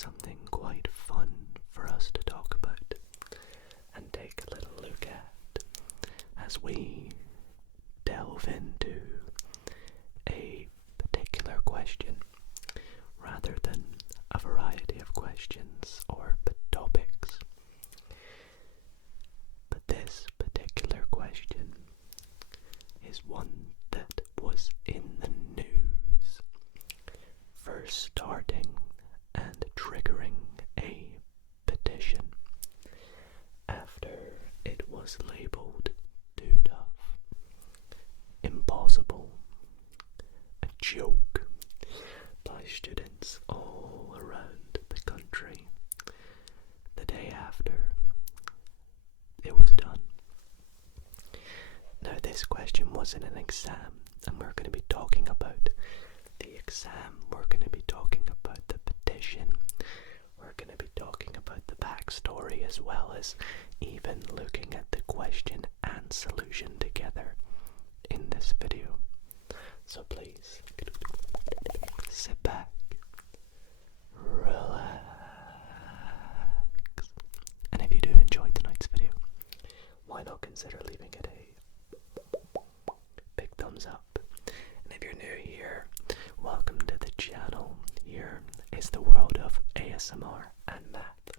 something quite fun for us to talk about and take a little look at as we delve into a particular question rather than a variety of questions or topics. But this particular question is one that was in the news, first starting and triggering a petition after it was labelled too tough, impossible, a joke by students all around the country the day after it was done. Now, this question wasn't an exam, and we're going to be talking about the exam, we're going to be talking about the petition, we're going to be talking about the backstory, as well as even looking at the question and solution together in this video. So please, sit back, relax, and if you do enjoy tonight's video, why not consider leaving it a big thumbs up. And if you're new here, welcome to the channel. Here is the world of ASMR and math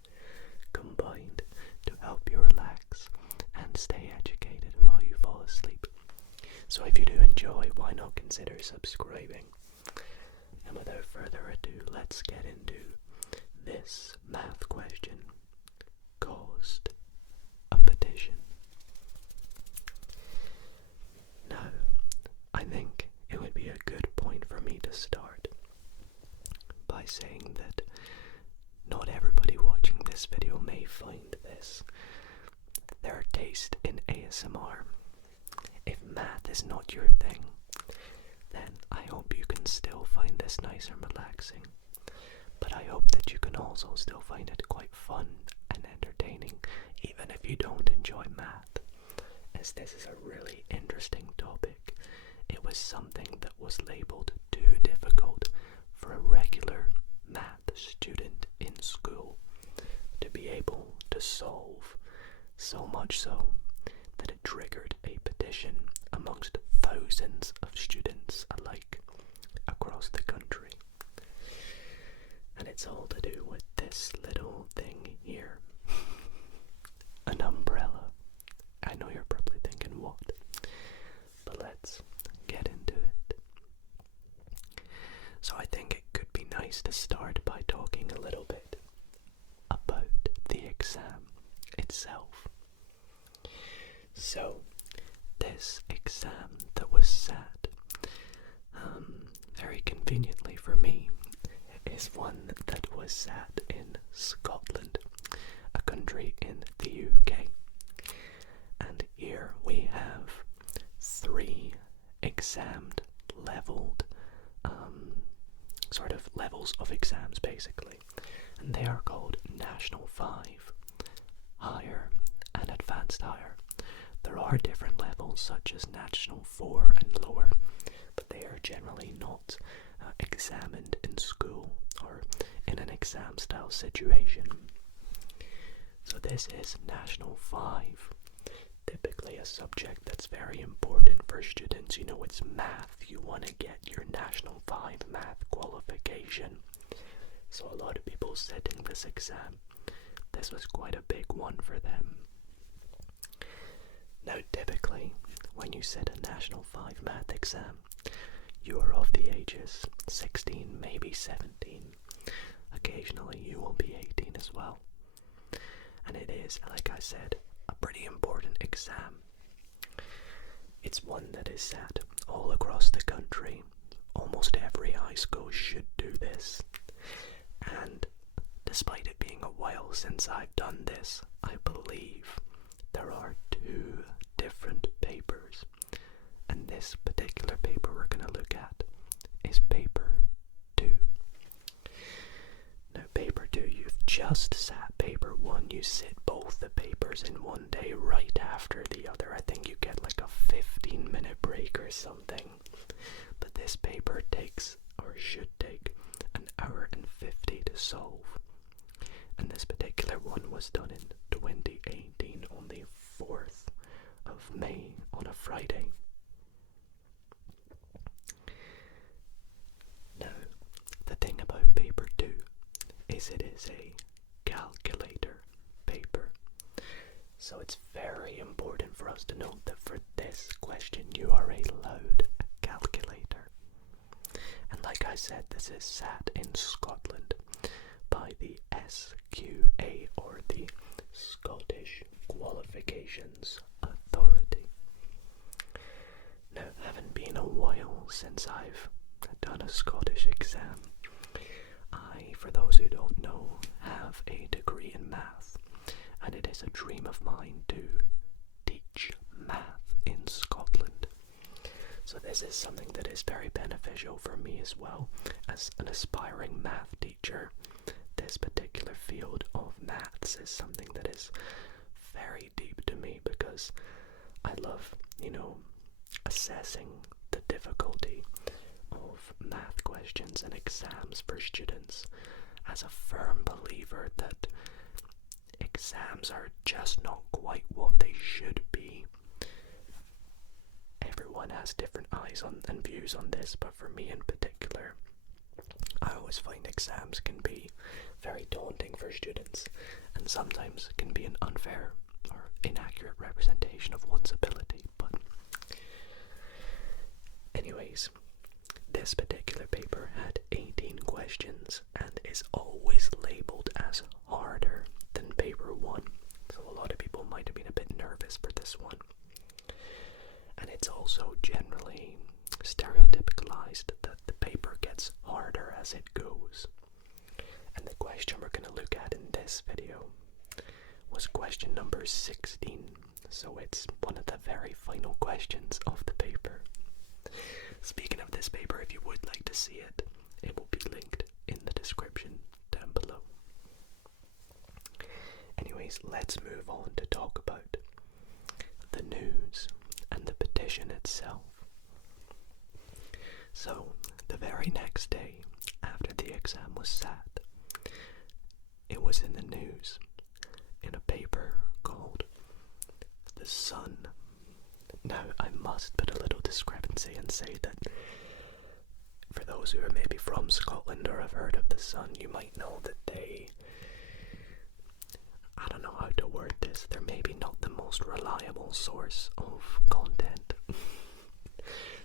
combined to help you relax and stay educated while you fall asleep. So if you do enjoy, why not consider subscribing? And without further ado, let's get into this math question. Caused a petition. Now, I think it would be a good point for me to start by saying that not everybody watching this video may find this their taste in ASMR. If math is not your thing, then I hope you can still find this nice and relaxing. But I hope that you can also still find it quite fun and entertaining, even if you don't enjoy math, as this is a really interesting topic. It was something that was labelled too difficult for a regular math student in school to be able to solve, so much so that it triggered a petition amongst thousands of students alike across the country. And it's all to do with this little thing here. An umbrella. I know you're probably thinking what, but let's get into it. So I think it could be nice to start by talking a little bit about the exam itself. So this exam that was sat, very conveniently for me, is one that was sat in Scotland, a country in the UK. And here we have 3 examined, leveled, sort of levels of exams basically. And they are called National 5, Higher, and Advanced Higher. There are different levels such as National 4 and Lower, but they are generally not examined in school or in an exam style situation. So this is National 5, typically a subject that's very important for students. You know, it's math. You want to get your National 5 math qualification. So a lot of people sitting this exam, this was quite a big one for them. Now typically, when you sit a National 5 math exam, you are of the ages 16, maybe 17. Occasionally you will be 18 as well. And it is, like I said, a pretty important exam. It's one that is sat all across the country. Almost every high school should do this. And despite it being a while since I've done this, I believe there are 2 different papers. And this particular paper we're going to look at is paper 2. Now paper 2, you've just sat paper 1. You sit both the papers in one day right after the other. I think you get like a 15-minute break or something. But this paper takes, or should take, an hour and 50 to solve was done in 2018 on the 4th of May on a Friday. Now, the thing about paper 2 is it is a calculator paper. So it's very important for us to note that for this question you are allowed a calculator. And like I said, this is sat in Scotland by the SQA, or the Scottish Qualifications Authority. Now, having been a while since I've done a Scottish exam, I, for those who don't know, have a degree in math, and it is a dream of mine to teach math in Scotland. So this is something that is very beneficial for me as well, as an aspiring math teacher. This particular field of maths is something that is very deep to me, because I love, assessing the difficulty of math questions and exams for students, as a firm believer that exams are just not quite what they should be. Everyone has different eyes on and views on this, but for me in particular, I always find exams can be very daunting for students, and sometimes can be an unfair or inaccurate representation of one's ability. But anyways, this particular paper had 18 questions and is always labelled as harder than paper 1, so a lot of people might have been a bit nervous for this one. And it's also generally stereotypicalized that the paper gets harder as it goes. And the question we're going to look at in this video was question number 16, so it's one of the very final questions of the paper. Speaking of this paper, if you would like to see it, it will be linked in the description down below. Anyways, let's move on to talk about the news and the petition itself. So, the very next day after the exam was sat, it was in the news in a paper called The Sun. Now, I must put a little discrepancy and say that for those who are maybe from Scotland or have heard of The Sun, you might know that I don't know how to word this, they're maybe not the most reliable source of content.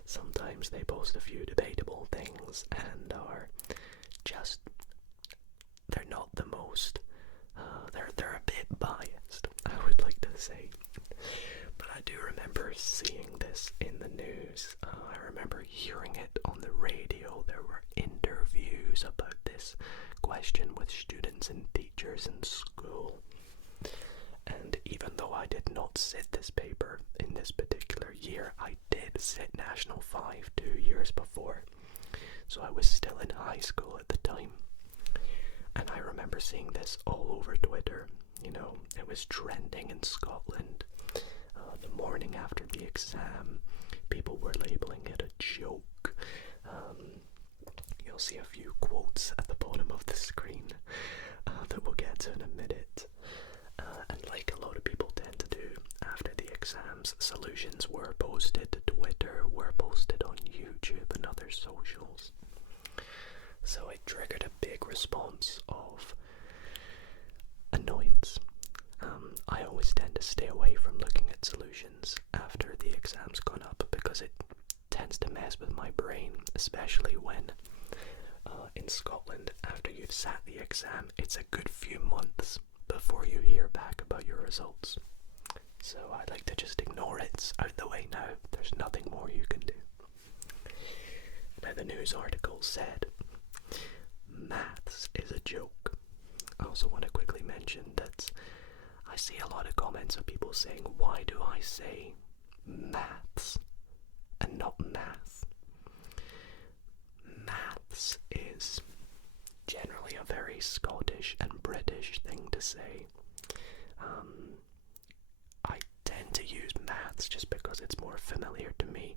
Sometimes they post a few debatable things and are just, they're not the most, they're a bit biased, I would like to say. But I do remember seeing this in the news. I remember hearing it on the radio. There were interviews about this question with students and teachers in school. And even though I did not sit this paper in this particular year, I did sit National 5 2 years before. So I was still in high school at the time. And I remember seeing this all over Twitter. It was trending in Scotland. The morning after the exam, people were labeling it a joke. You'll see a few quotes at the bottom of the screen that we'll get to in a minute. And like a lot of people tend to do after the exams, solutions were posted to Twitter, were posted on YouTube and other socials. So it triggered a big response of annoyance. I always tend to stay away from looking at solutions after the exam's gone up, because it tends to mess with my brain, especially when in Scotland, after you've sat the exam, it's a good few months before you hear back about your results. So I like to just ignore it. It's out the way now. There's nothing more you can do. Now, the news article said, maths is a joke. I also want to quickly mention that I see a lot of comments of people saying, why do I say maths and not math? Maths is generally a very Scottish and British thing to say. I tend to use maths just because it's more familiar to me.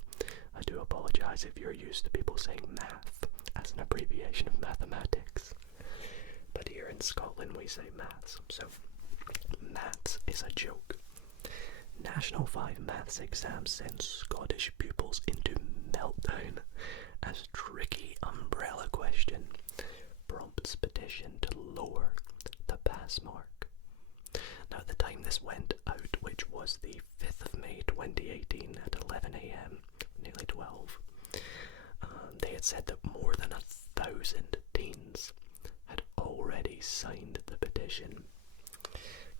I do apologise if you're used to people saying math as an abbreviation of mathematics. But here in Scotland we say maths, so Maths is a joke. National 5 Maths exam sends Scottish pupils into meltdown as tricky umbrella question prompts petition to lower the pass mark. Now, at the time this went out, which was the 5th of May 2018 at 11 AM, nearly 12, they had said that more than 1,000 teens had already signed the petition,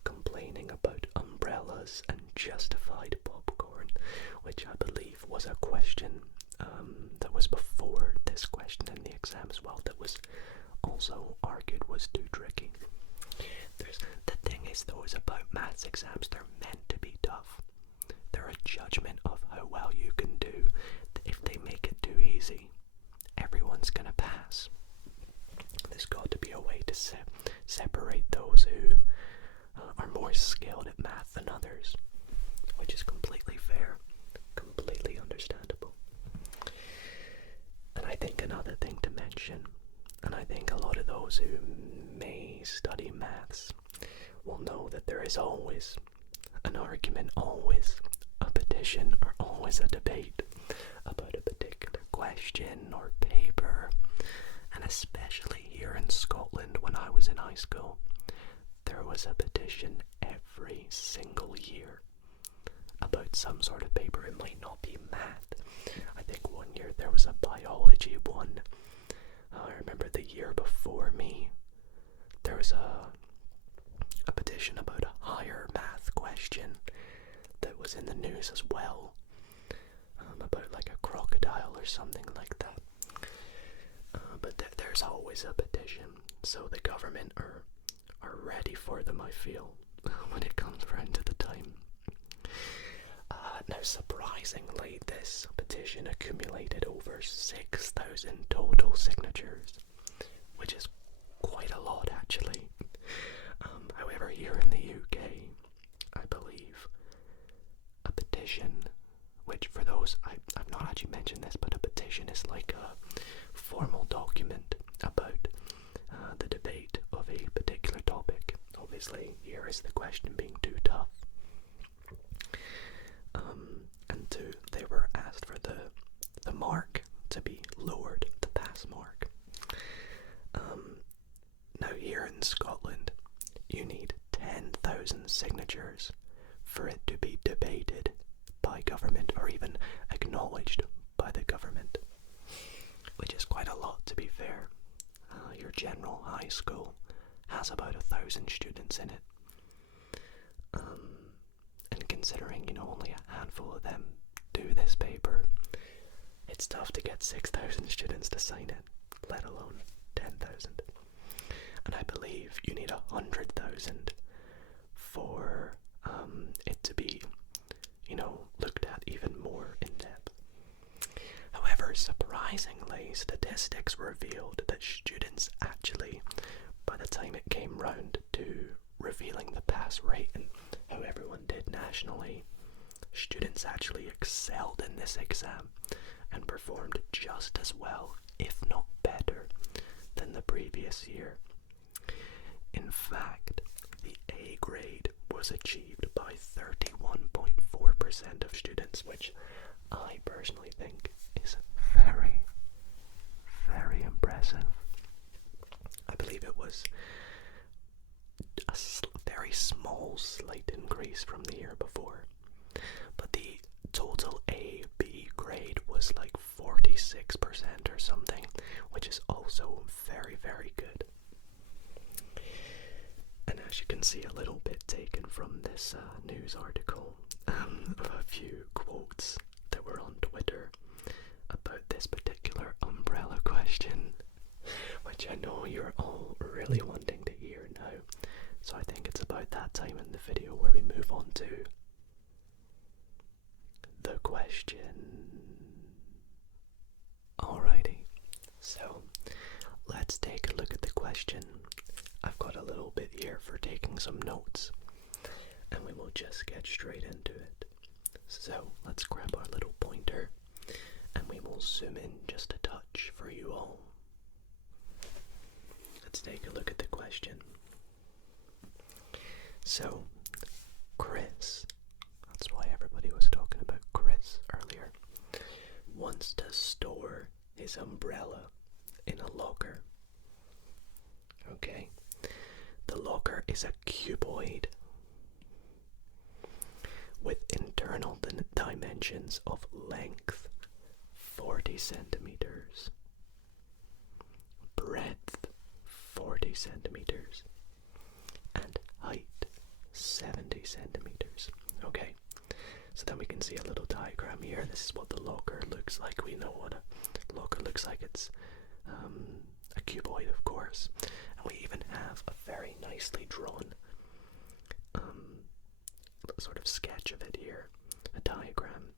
complaining about umbrellas and justified popcorn, which I believe was a question that was before this question in the exam as well, that was also argued was too tricky. The thing is, though, is about maths exams, they're meant to be tough. They're a judgment of how well you can do. If they make it too easy, everyone's gonna pass. There's got to be a way to separate those who are more skilled at math than others, which is completely fair, completely understandable. And I think another thing to mention, and I think a lot of those who may study maths will know that there is always an argument, always a petition, or always a debate about a particular question or paper. And especially here in Scotland, when I was in high school, there was a petition every single year about some sort of paper. It might not be math. I think one year there was a biology one. I remember the year before me, there was a petition about a higher math question that was in the news as well, about like a crocodile or something like that. But there's always a petition, so the government are ready for them, I feel, when it comes around to the time. Now, surprisingly, this petition accumulated over 6,000 total signatures, which is quite a lot, actually. However, here in the UK, I believe a petition, which for those, I've not actually mentioned this, but a petition is like a formal document about the debate of a particular topic. Obviously, here is the question being too tough. And they were asked for the mark to be lowered, the pass mark. Now, here in Scotland, you need 10,000 signatures for it to be debated by government, or even acknowledged by the government, which is quite a lot, to be fair. Your general high school has about 1,000 students in it, and considering only a handful of them do this paper, it's tough to get 6,000 students to sign it, let alone 10,000. And I believe you need 100,000 for it to be looked at even more in depth. However, surprisingly, statistics revealed that students actually, by the time it came round to revealing the pass rate and how everyone did nationally, students actually excelled in this exam and performed just as well, if not better, than the previous year. In fact, the A grade was achieved by 31.4% of students, which I personally think is very, very impressive. I believe it was a very small, slight increase from the year before, but the total A-B grade was like 46% or something, which is also very, very good. And as you can see, a little bit taken from this news article, of a few quotes that were on Twitter about this particular umbrella question, which I know you're all really wanting to hear now. So I think it's about that time in the video where we move on to the question. Alrighty, so let's take a look at the question. I've got a little bit here for taking some notes, and we will just get straight into it. So let's grab our little pointer and we will zoom in just a touch for you all. Let's take a look at the question. So, Chris, that's why everybody was talking about Chris earlier, wants to store his umbrella in a locker. Okay? The locker is a cuboid with internal dimensions of length 40 centimeters, breadth 40 centimeters, and height 70 centimeters. Okay, so then we can see a little diagram here. This is what the locker looks like. We know what a locker looks like. It's a cuboid, of course, and we even have a very nicely drawn sort of sketch of it here, a diagram,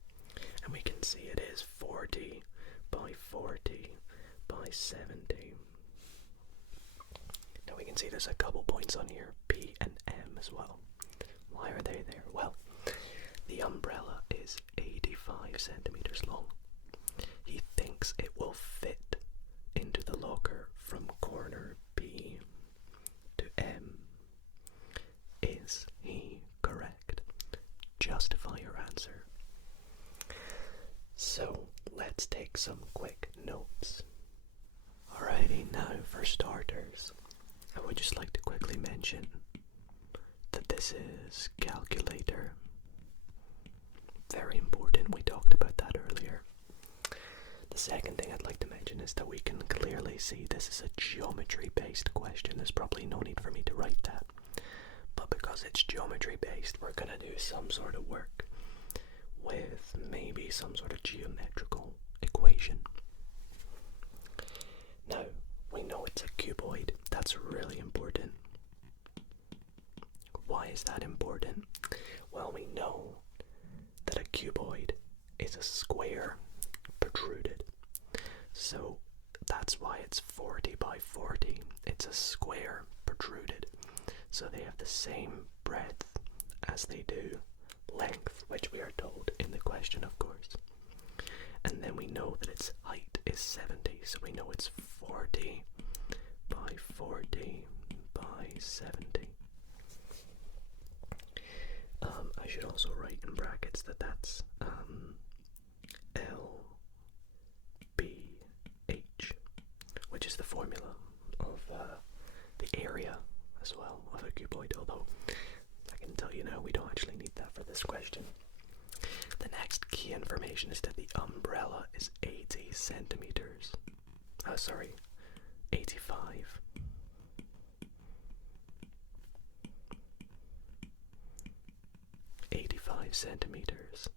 and we can see it is 40 by 40 by 70. Now we can see there's a couple points on here, P and M as well. Why are they there? Well, the umbrella is 85 centimeters long. He thinks it will fit into the locker from corner P to M. Is he correct? Justify your answer. So, let's take some quick notes. Alrighty, now for starters, I would just like to quickly mention that this is calculator. Very important, we talked about that earlier. The second thing I'd like to mention is that we can clearly see this is a geometry-based question. There's probably no need for me to write that. But because it's geometry-based, we're going to do some sort of work with maybe some sort of geometrical equation. Now, we know it's a cuboid. That's really important. Why is that important? Well, we know that a cuboid is a square protruded. So that's why it's 40 by 40. It's a square protruded. So they have the same breadth as they do length, which we are told in the question, of course. And then we know that its height is 70, so we know it's 40 by 40 by 70. I should also write in brackets that that's LBH, which is the formula of the area as well of a cuboid, although I can tell you now we don't actually need that for this question. The next key information is that the umbrella is 80 centimeters. 85. Centimeters,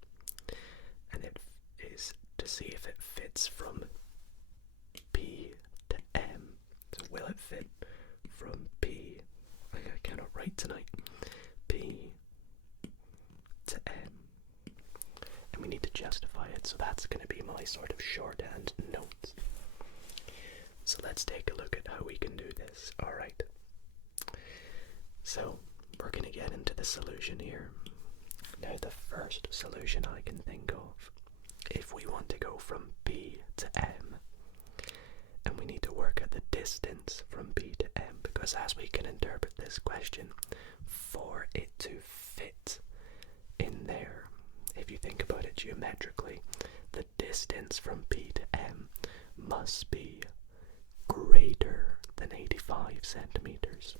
and it is to see if it fits from P to M. So will it fit from P, I cannot write tonight, P to M, and we need to justify it, so that's going to be my sort of shorthand notes. So let's take a look at how we can do this. Alright, so we're going to get into the solution here. Now the first solution I can think of, if we want to go from P to M, and we need to work at the distance from P to M, because as we can interpret this question, for it to fit in there, if you think about it geometrically, the distance from P to M must be greater than 85 centimeters.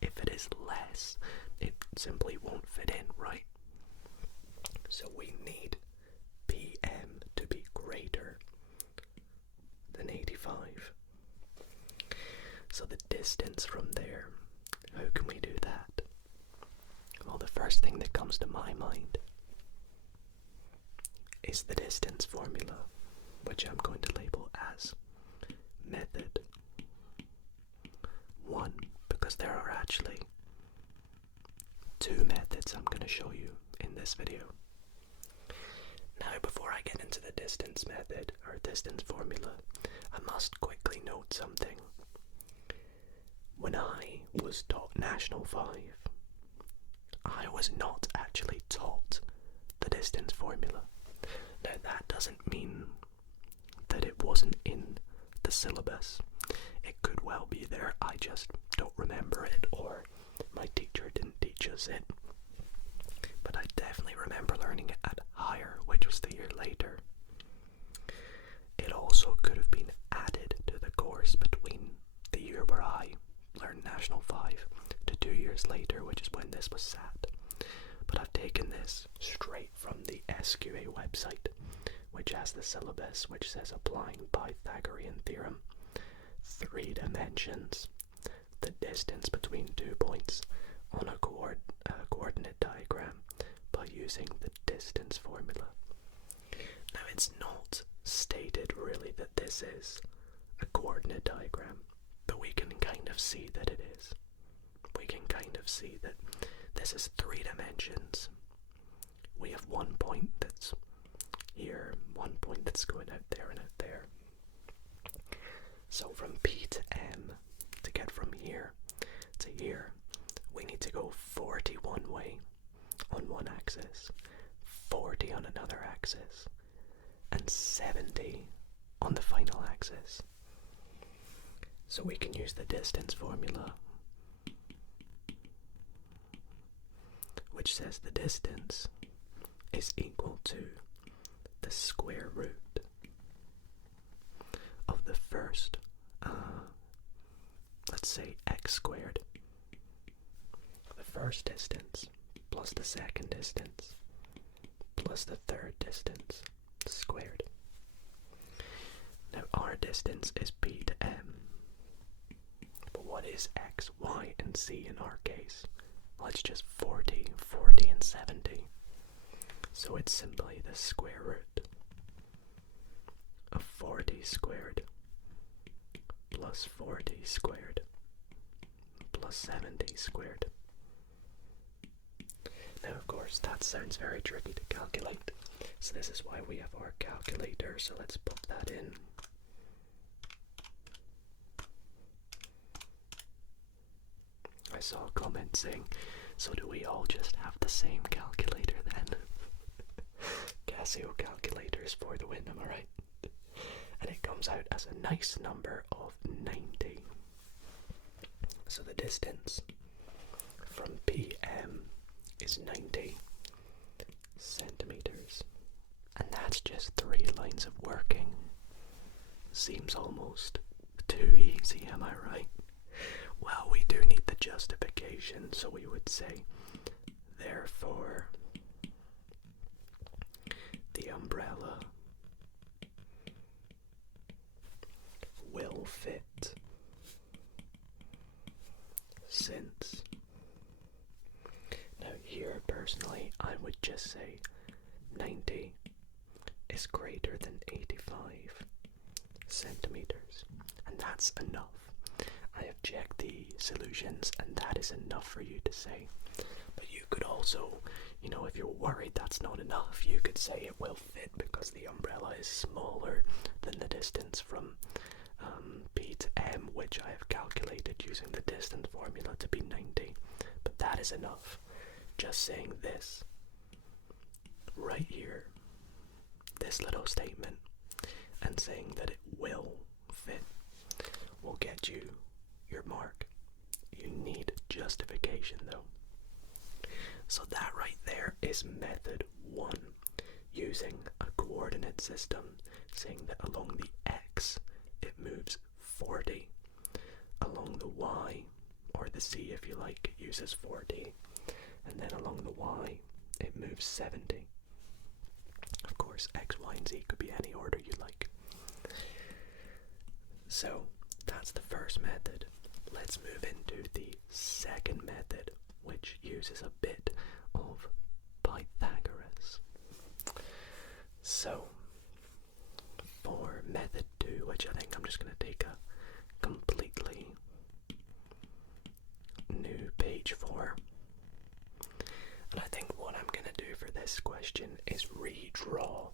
If it is less, it simply won't fit in, right? So we need PM to be greater than 85. So the distance from there, how can we do that? Well, the first thing that comes to my mind is the distance formula, which I'm going to label as method 1, because there are actually 2 methods I'm going to show you in this video. Now, before I get into the distance method, or distance formula, I must quickly note something. When I was taught National 5, I was not actually taught the distance formula. Now, that doesn't mean that it wasn't in the syllabus. It could well be there, I just don't remember it, or my teacher didn't teach ages it. But I definitely remember learning it at higher, which was the year later. It also could have been added to the course between the year where I learned National 5 to 2 years later, which is when this was sat. But I've taken this straight from the SQA website, which has the syllabus which says applying Pythagorean theorem, 3 dimensions, the distance between 2 points on a coordinate diagram by using the distance formula. Now it's not stated really that this is a coordinate diagram, but we can kind of see that it is. We can kind of see that this is 3 dimensions. We have 1 point that's here, 1 point that's going out there and out there. So from P to M, to get from here to here, we need to go 40 one way on one axis, 40 on another axis, and 70 on the final axis. So we can use the distance formula, which says the distance is equal to the square root of the first, let's say x squared, the first distance plus the second distance plus the third distance squared. Now our distance is P to M, but what is x, y, and z in our case? Well, it's just 40, 40, and 70. So it's simply the square root of 40 squared plus 40 squared plus 70 squared. Now, of course, that sounds very tricky to calculate, so this is why we have our calculator, so let's put that in. I saw a comment saying, so do we all just have the same calculator then? Casio calculators for the win, am I right? And it comes out as a nice number of 90. So the distance from PM is 90 centimeters. And that's just 3 lines of working. Seems almost too easy, am I right? Well, we do need the justification, so we would say, therefore, the umbrella will fit since. Now here, personally, I would just say 90 is greater than 85 centimeters, and that's enough. I have checked the solutions, and that is enough for you to say. But you could also, if you're worried that's not enough, you could say it will fit because the umbrella is smaller than the distance from P to M, which I have calculated using the distance formula to be 90. But that is enough. Just saying this right here, this little statement, and saying that it will fit will get you your mark. You need justification though. So that right there is method 1, using a coordinate system, saying that along the x it moves 40, along the y, or the z if you like, it uses 40, and then along the y it moves 70. Of course, x, y, and z could be any order you like. So that's the first method. Let's move into the second method, which uses a bit of Pythagoras. So, for method 2, which I think I'm just going to take a completely new page for, and I think what I'm going to do for this question is redraw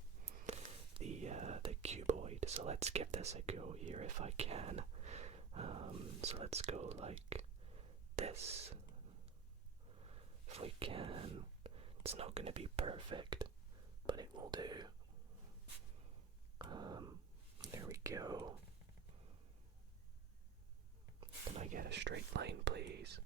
the cuboid. So let's give this a go here if I can. So let's go like this. If we can. It's not going to be perfect, but it will do. There we go. Can I get a straight line, please?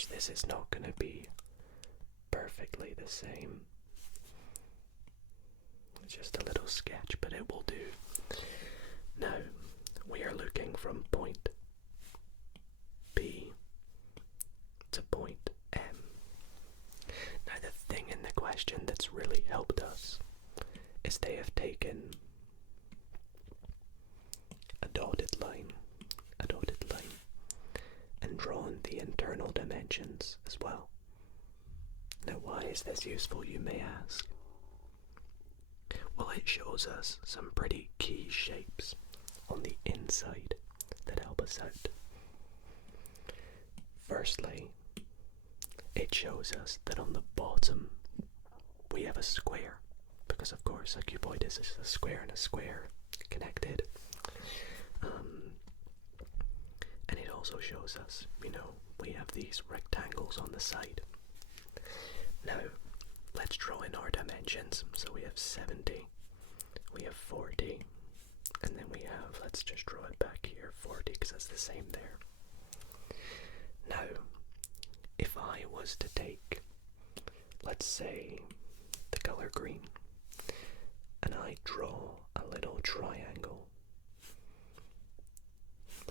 course, this is not going to be perfectly the same. It's just a little sketch, but it will do. Now, we are looking from point B to point M. Now, the thing in the question that's really helped us is they have taken a dotted line, and drawn the internal dimensions as well. Now, why is this useful, you may ask? Well, it shows us some pretty key shapes on the inside that help us out. Firstly, it shows us that on the bottom we have a square, because of course a cuboid is a square and a square connected. And it also shows us, we have these rectangles on the side. Now, let's draw in our dimensions. So we have 70, we have 40, and then we have, let's just draw it back here, 40, because that's the same there. Now, if I was to take, let's say, the color green, and I draw a little triangle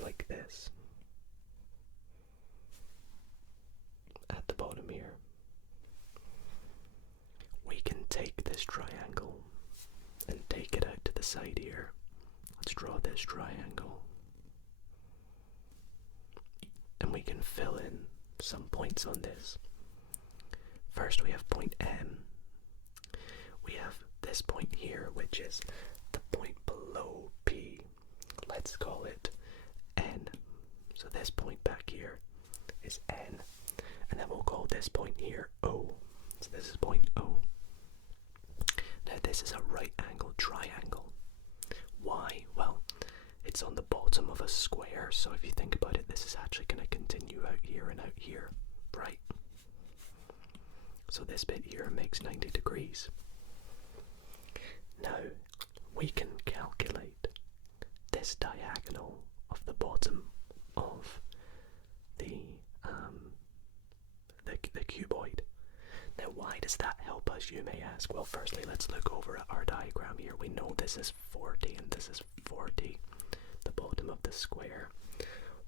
like this at the bottom here, we can take this triangle and take it out to the side here. Let's draw this triangle, and we can fill in some points on this. First, we have point M. We have this point here, which is the point below P. Let's call it N. So this point back here is N, and then we'll call this point here O. So this is point O. Now this is a right angled triangle. Why? Well, it's on the bottom of a square, so if you think about it, this is actually going to continue out here and out here, right? So this bit here makes 90 degrees. Now, we can calculate this diagonal of the bottom of the cuboid. Now, why does that help us, you may ask? Well, firstly, let's look over at our diagram here. We know this is 40 and this is 40, the bottom of the square.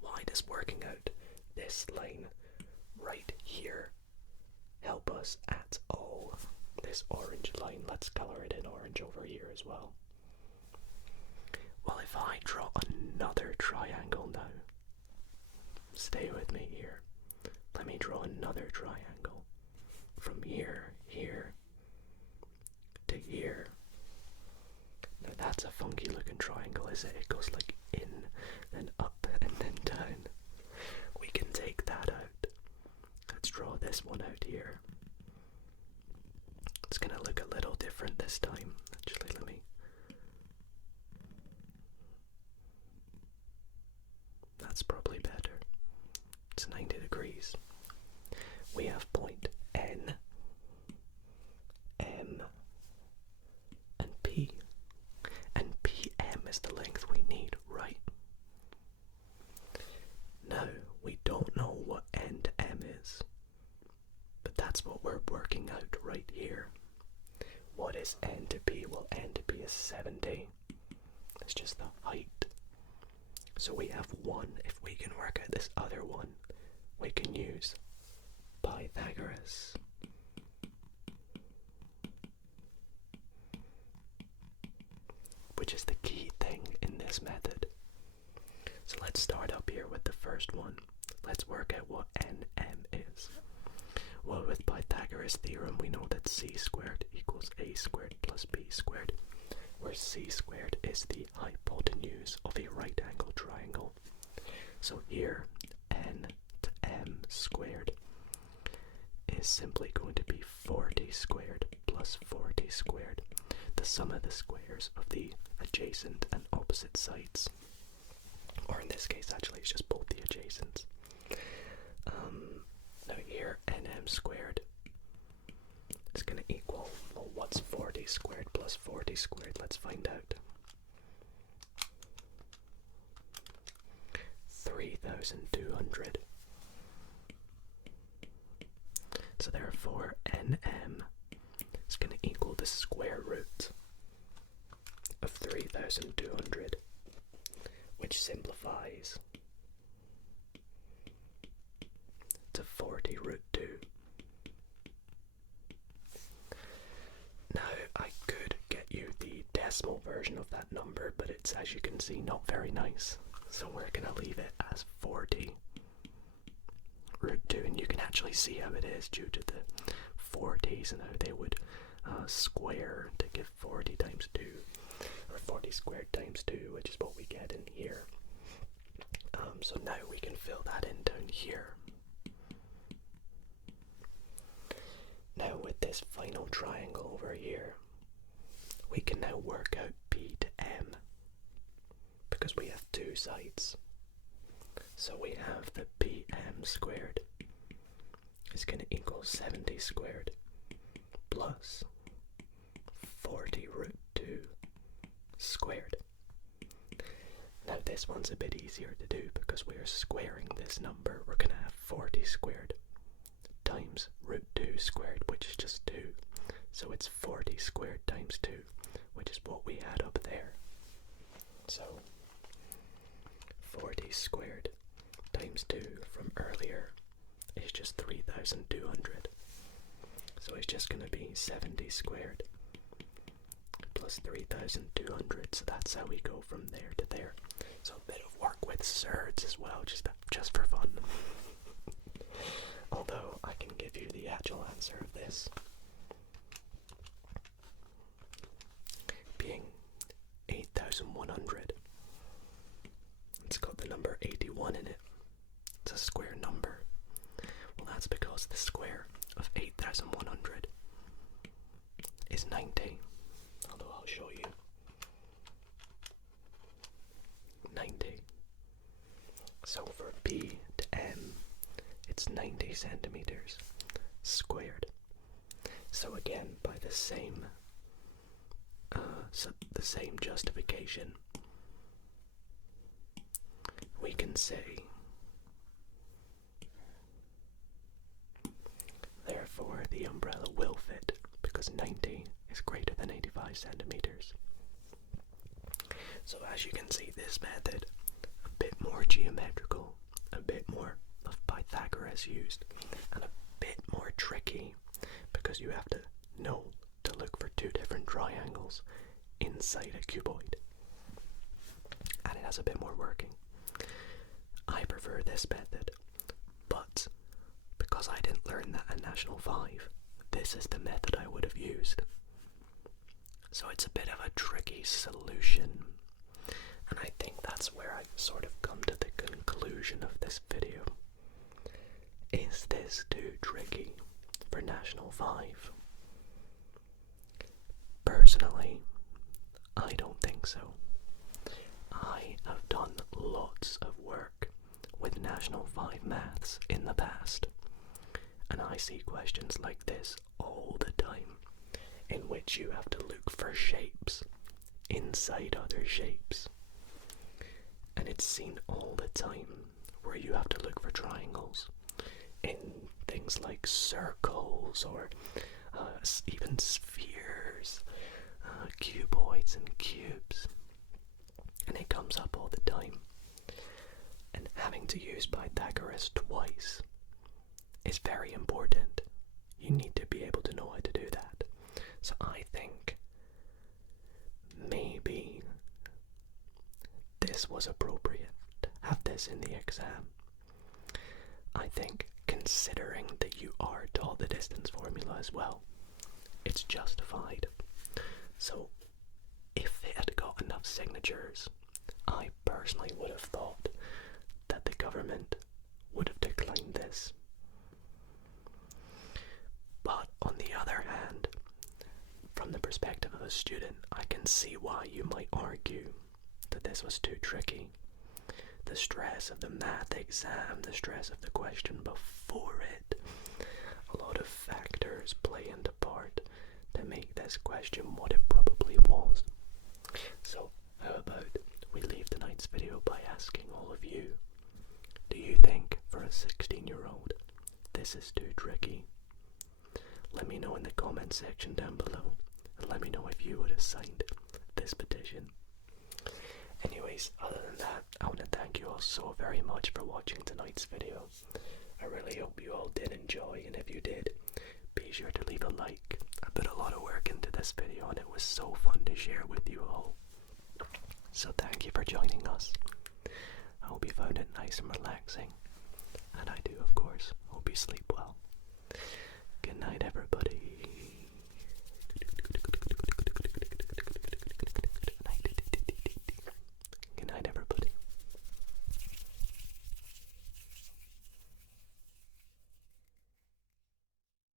Why does working out this line right here help us at all? This orange line, let's color it in orange over here as well. Well, if I draw another triangle now, stay with me here. Let me draw another triangle from here to here. Now that's a funky looking triangle, is it? It goes like in, then up, and then down. We can take that out. Let's draw this one out here. It's gonna look a little different this time. Actually, let me. That's probably better. It's 90 degrees. We have point N, M, and P. And PM is the length we need, right? Now, we don't know what N to M is, but that's what we're working out right here. What is N to P? Well, N to P is 70. It's just the height. So we have 1. If we can work out this other one, we can use Pythagoras. Which is the key thing in this method. So let's start up here with the first one. Let's work out what NM is. Well, with Pythagoras' theorem, we know that c squared equals a squared plus b squared, where c squared is the hypotenuse of a right angled triangle. So here, n to m squared is simply going to be 40 squared plus 40 squared, the sum of the squares of the adjacent and opposite sides. Or in this case, actually, it's just both the adjacents. Now here, nm squared is going to equal, well, what's 40 squared plus 40 squared? Let's find out. 3,200. So therefore nm is going to equal the square root of 3,200, which simplifies to 40 root 2. Now I could get you the decimal version of that number, but it's, as you can see, not very nice. So we're going to leave it as 40 root 2, and you can actually see how it is due to the 40s and how they would square to give 40 times 2, or 40 squared times 2, which is what we get in here. So now we can fill that in down here. Now with this final triangle over here, we can now work out P to M, because we have two sides. So we have the PM squared is going to equal 70 squared plus 40 root 2 squared. Now this one's a bit easier to do because we are squaring this number. We're going to have 40 squared times root 2 squared, which is just 2. So it's 40 squared times 2, which is what we had up there. So 40 squared times 2 from earlier is just 3,200. So it's just going to be 70 squared plus 3,200. So that's how we go from there to there. So a bit of work with surds as well, just for fun. Although I can give you the actual answer of this being 8,100. It's got the number 81 in it. It's a square number. Well, that's because the square of 8,100 is 90. Although I'll show you. 90. So for P to M, it's 90 centimeters squared. So again, by the same justification, we can say, therefore the umbrella will fit because 90 is greater than 85 centimeters. So as you can see, this method, a bit more geometrical, a bit more of Pythagoras used, and a bit more tricky because you have to know to look for two different triangles inside a cuboid. And it has a bit more working. I prefer this method, but because I didn't learn that in National 5, this is the method I would have used. So it's a bit of a tricky solution, and I think that's where I sort of come to the conclusion of this video. Is this too tricky for National 5? Personally, I don't think so. I have done lots of work with National 5 maths in the past, and I see questions like this all the time, in which you have to look for shapes inside other shapes. And it's seen all the time where you have to look for triangles in things like circles or even spheres, cuboids and cubes. And it comes up all the time. And having to use Pythagoras twice is very important. You need to be able to know how to do that. So I think maybe this was appropriate to have this in the exam. I think considering that you are taught the distance formula as well, it's justified. So if it had got enough signatures, I personally would have thought that the government would have declined this. But on the other hand, from the perspective of a student, I can see why you might argue that this was too tricky. The stress of the math exam, the stress of the question before it, a lot of factors play into part to make this question what it probably was. So how about we leave tonight's video by asking all of you, do you think for a 16-year-old this is too tricky? let me know in the comment section down below, and let me know if you would have signed this petition. Anyways, other than that, I want to thank you all so very much for watching tonight's video. I really hope you all did enjoy, and if you did, be sure to leave a like. I put a lot of work into this video, and it was so fun to share with you all. So thank you for joining us. I hope you found it nice and relaxing, and I do, of course. Hope you sleep well. Good night, everybody.